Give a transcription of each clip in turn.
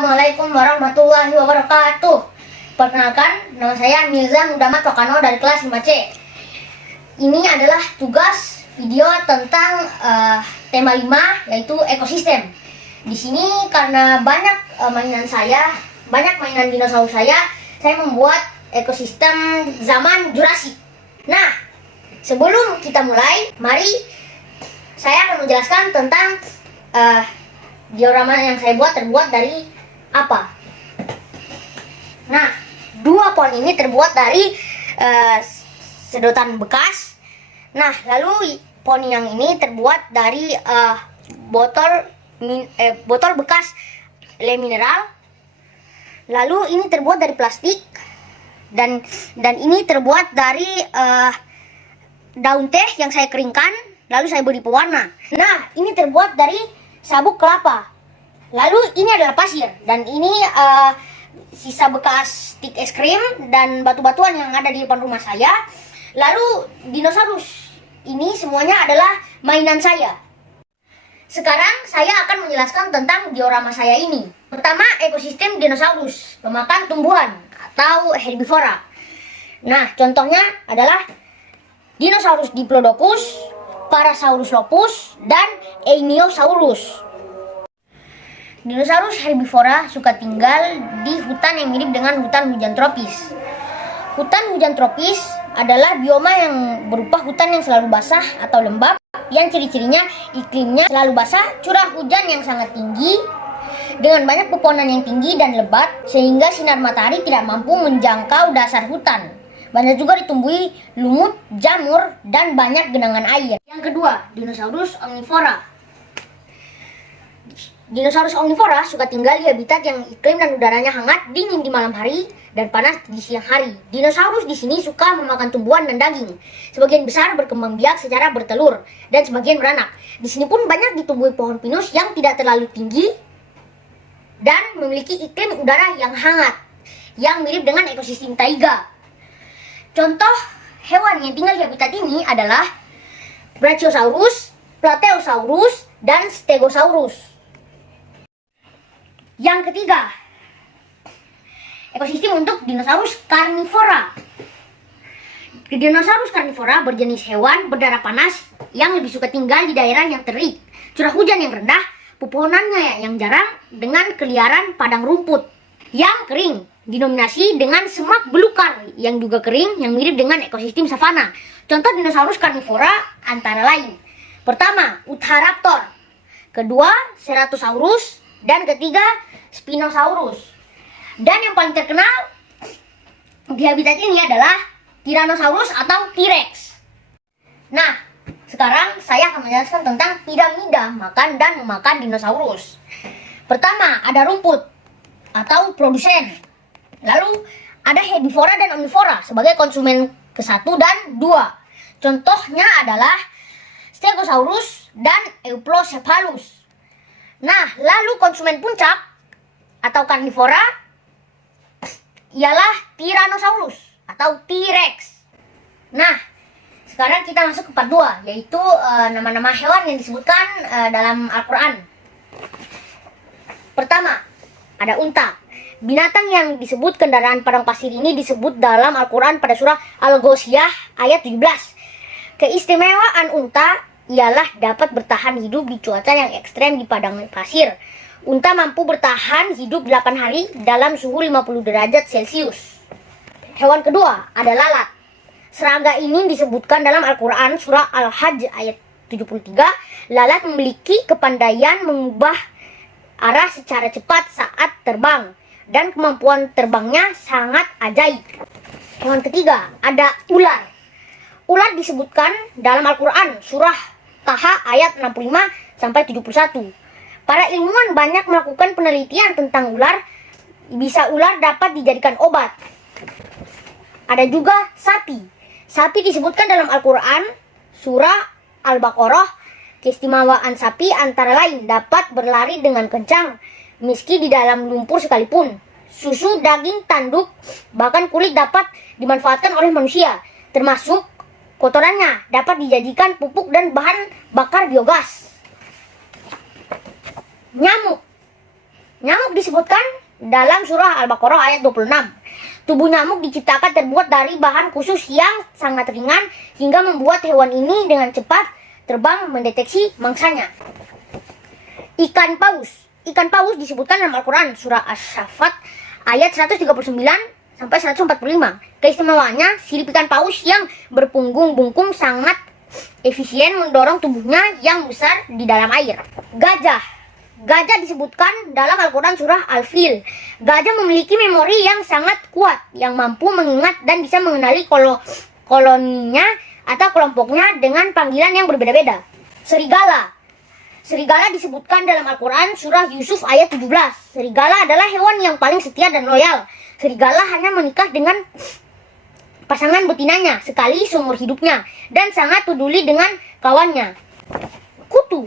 Assalamualaikum warahmatullahi wabarakatuh. Perkenalkan, nama saya Mirza Mudamat Tokano dari kelas 5C. Ini adalah tugas video tentang tema 5, yaitu ekosistem. Di sini karena banyak mainan dinosaurus saya membuat ekosistem zaman Jurassic. Nah, sebelum kita mulai, mari saya akan menjelaskan tentang diorama yang saya buat terbuat dari apa. Nah, dua pohon ini terbuat dari sedotan bekas. Nah, lalu pohon yang ini terbuat dari botol bekas le mineral. Lalu ini terbuat dari plastik dan ini terbuat dari daun teh yang saya keringkan lalu saya beri pewarna. Nah, ini terbuat dari sabuk kelapa. Lalu ini adalah pasir dan ini sisa bekas stik es krim dan batu-batuan yang ada di depan rumah saya. Lalu dinosaurus ini semuanya adalah mainan saya. Sekarang saya akan menjelaskan tentang diorama saya ini. Pertama, ekosistem dinosaurus, pemakan tumbuhan atau herbivora. Nah, contohnya adalah dinosaurus Diplodocus, Parasaurolophus, dan Einiosaurus. Dinosaurus herbivora suka tinggal di hutan yang mirip dengan hutan hujan tropis. Hutan hujan tropis adalah bioma yang berupa hutan yang selalu basah atau lembab, yang ciri-cirinya iklimnya selalu basah, curah hujan yang sangat tinggi, dengan banyak pepohonan yang tinggi dan lebat, sehingga sinar matahari tidak mampu menjangkau dasar hutan. Banyak juga ditumbuhi lumut, jamur, dan banyak genangan air. Yang kedua, dinosaurus omnivora. Dinosaurus omnivora suka tinggal di habitat yang iklim dan udaranya hangat, dingin di malam hari, dan panas di siang hari. Dinosaurus di sini suka memakan tumbuhan dan daging. Sebagian besar berkembang biak secara bertelur, dan sebagian beranak. Di sini pun banyak ditumbuhi pohon pinus yang tidak terlalu tinggi, dan memiliki iklim udara yang hangat, yang mirip dengan ekosistem taiga. Contoh hewan yang tinggal di habitat ini adalah Brachiosaurus, Plateosaurus, dan Stegosaurus. Yang ketiga, ekosistem untuk dinosaurus karnivora. Dinosaurus karnivora berjenis hewan berdarah panas yang lebih suka tinggal di daerah yang terik, curah hujan yang rendah, pepohonannya yang jarang, dengan keliaran padang rumput yang kering, dinominasi dengan semak belukar yang juga kering yang mirip dengan ekosistem savana. Contoh dinosaurus karnivora antara lain: pertama, Utahraptor, kedua, Ceratosaurus, dan ketiga, Spinosaurus. Dan yang paling terkenal di habitat ini adalah Tyrannosaurus atau T-Rex. Nah, sekarang saya akan menjelaskan tentang piramida makan dan memakan dinosaurus. Pertama, ada rumput atau produsen. Lalu ada herbivora dan omnivora sebagai konsumen ke-1 dan 2. Contohnya adalah Stegosaurus dan Euplocephalus. Nah, lalu konsumen puncak atau karnivora ialah Tyrannosaurus atau T-Rex. Nah, sekarang kita masuk ke part 2, yaitu nama-nama hewan yang disebutkan dalam Al-Quran. Pertama, ada unta. Binatang yang disebut kendaraan padang pasir ini disebut dalam Al-Quran pada surah Al-Ghoshiyah ayat 17. Keistimewaan unta ialah dapat bertahan hidup di cuaca yang ekstrem di padang pasir. Unta mampu bertahan hidup 8 hari dalam suhu 50 derajat Celcius. Hewan kedua ada lalat. Serangga ini disebutkan dalam Al-Quran surah Al-Hajj ayat 73. Lalat memiliki kepandaian mengubah arah secara cepat saat terbang, dan kemampuan terbangnya sangat ajaib. Hewan ketiga ada ular. Ular disebutkan dalam Al-Quran surah Taha ayat 65-71. Para ilmuwan banyak melakukan penelitian tentang ular. Bisa ular dapat dijadikan obat. Ada juga sapi. Sapi disebutkan dalam Al-Quran surah Al-Baqarah. Keistimewaan sapi antara lain dapat berlari dengan kencang meski di dalam lumpur sekalipun. Susu, daging, tanduk, bahkan kulit dapat dimanfaatkan oleh manusia, termasuk kotorannya dapat dijadikan pupuk dan bahan bakar biogas. Nyamuk. Nyamuk disebutkan dalam surah Al-Baqarah ayat 26. Tubuh nyamuk diciptakan terbuat dari bahan khusus yang sangat ringan hingga membuat hewan ini dengan cepat terbang mendeteksi mangsanya. Ikan paus. Ikan paus disebutkan dalam Al-Quran surah Asy-Syaffat ayat 139 sampai 145. Keistimewaannya, sirip ikan paus yang berpunggung bungkung sangat efisien mendorong tubuhnya yang besar di dalam air. Gajah. Gajah disebutkan dalam Al-Quran surah Al-Fil. Gajah memiliki memori yang sangat kuat, yang mampu mengingat dan bisa mengenali koloninya atau kelompoknya dengan panggilan yang berbeda-beda. Serigala. Serigala disebutkan dalam Al-Quran surah Yusuf ayat 17. Serigala adalah hewan yang paling setia dan loyal. Serigala hanya menikah dengan pasangan betinanya sekali seumur hidupnya dan sangat peduli dengan kawannya. Kutu.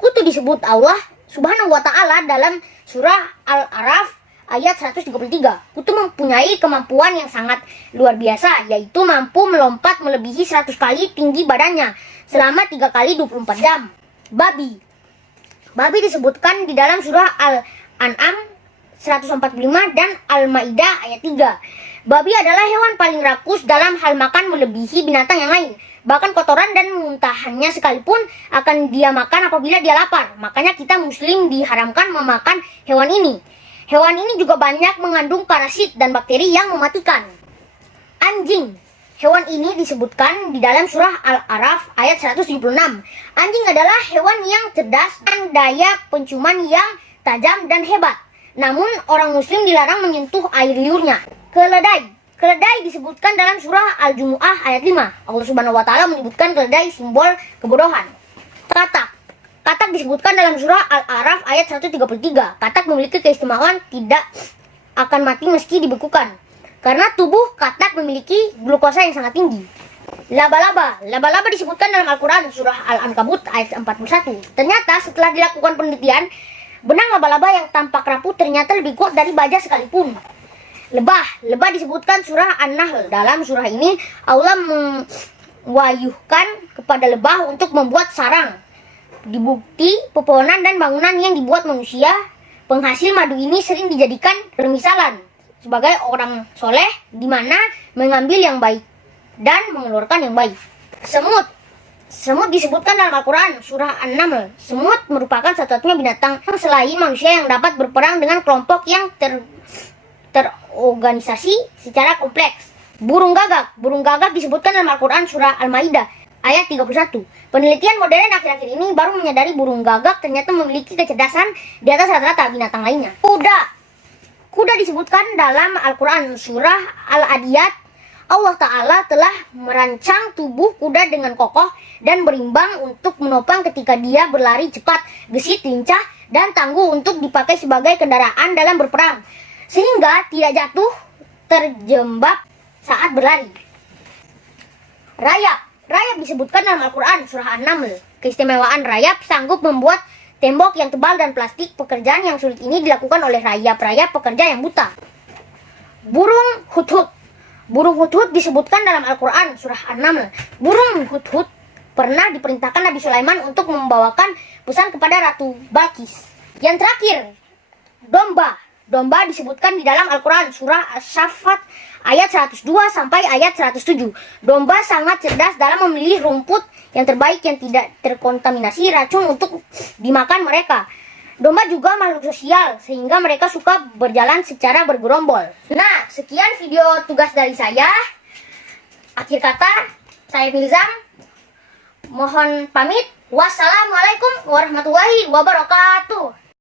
Kutu disebut Allah Subhanahu wa ta'ala dalam surah Al-A'raf ayat 133. Kutu mempunyai kemampuan yang sangat luar biasa, yaitu mampu melompat melebihi 100 kali tinggi badannya selama 3 kali 24 jam. Babi. Babi disebutkan di dalam surah Al-An'am 145 dan Al-Maidah ayat 3. Babi adalah hewan paling rakus dalam hal makan melebihi binatang yang lain. Bahkan kotoran dan muntahannya sekalipun akan dia makan apabila dia lapar. Makanya kita muslim diharamkan memakan hewan ini. Hewan ini juga banyak mengandung parasit dan bakteri yang mematikan. Anjing. Hewan ini disebutkan di dalam surah Al-A'raf ayat 176. Anjing adalah hewan yang cerdas dan daya penciuman yang tajam dan hebat. Namun orang muslim dilarang menyentuh air liurnya. Keledai. Keledai disebutkan dalam surah Al-Jumu'ah ayat 5. Allah Subhanahu wa ta'ala menyebutkan keledai simbol kebodohan. Katak. Katak disebutkan dalam surah Al-A'raf ayat 133. Katak memiliki keistimewaan tidak akan mati meski dibekukan, karena tubuh katak memiliki glukosa yang sangat tinggi. Laba-laba. Laba-laba disebutkan dalam Al-Quran surah Al-Ankabut ayat 41. Ternyata setelah dilakukan penelitian, benang laba-laba yang tampak rapuh ternyata lebih kuat dari baja sekalipun. Lebah. Lebah disebutkan surah An-Nahl. Dalam surah ini Allah mewahyukan kepada lebah untuk membuat sarang. Dibukti pepohonan dan bangunan yang dibuat manusia penghasil madu ini sering dijadikan permisalan sebagai orang soleh, di mana mengambil yang baik dan mengeluarkan yang baik. Semut. Semut disebutkan dalam Al-Quran surah An-Naml. Semut merupakan satu-satunya binatang selain manusia yang dapat berperang dengan kelompok yang terorganisasi secara kompleks. Burung gagak. Burung gagak disebutkan dalam Al-Quran surah Al-Maidah ayat 31. Penelitian modern akhir-akhir ini baru menyadari burung gagak ternyata memiliki kecerdasan di atas rata-rata binatang lainnya. Kuda. Kuda disebutkan dalam Al-Quran surah Al-Adiyat. Allah Ta'ala telah merancang tubuh kuda dengan kokoh dan berimbang untuk menopang ketika dia berlari cepat, gesit, lincah, dan tangguh untuk dipakai sebagai kendaraan dalam berperang, sehingga tidak jatuh terjebak saat berlari. Rayap. Rayap disebutkan dalam Al-Quran surah An-Naml. Keistimewaan rayap sanggup membuat tembok yang tebal dan plastik. Pekerjaan yang sulit ini dilakukan oleh rayap-rayap pekerja yang buta. Burung hudhud. Burung hudhud disebutkan dalam Al-Quran surah An-Naml. Burung hudhud pernah diperintahkan Nabi Sulaiman untuk membawakan pesan kepada Ratu Balkis. Yang terakhir, domba. Domba disebutkan di dalam Al-Quran surah Asy-Syaffat ayat 102 sampai ayat 107. Domba sangat cerdas dalam memilih rumput yang terbaik yang tidak terkontaminasi racun untuk dimakan mereka. Domba juga makhluk sosial sehingga mereka suka berjalan secara bergerombol. Nah, sekian video tugas dari saya. Akhir kata, saya Milzam mohon pamit. Wassalamualaikum warahmatullahi wabarakatuh.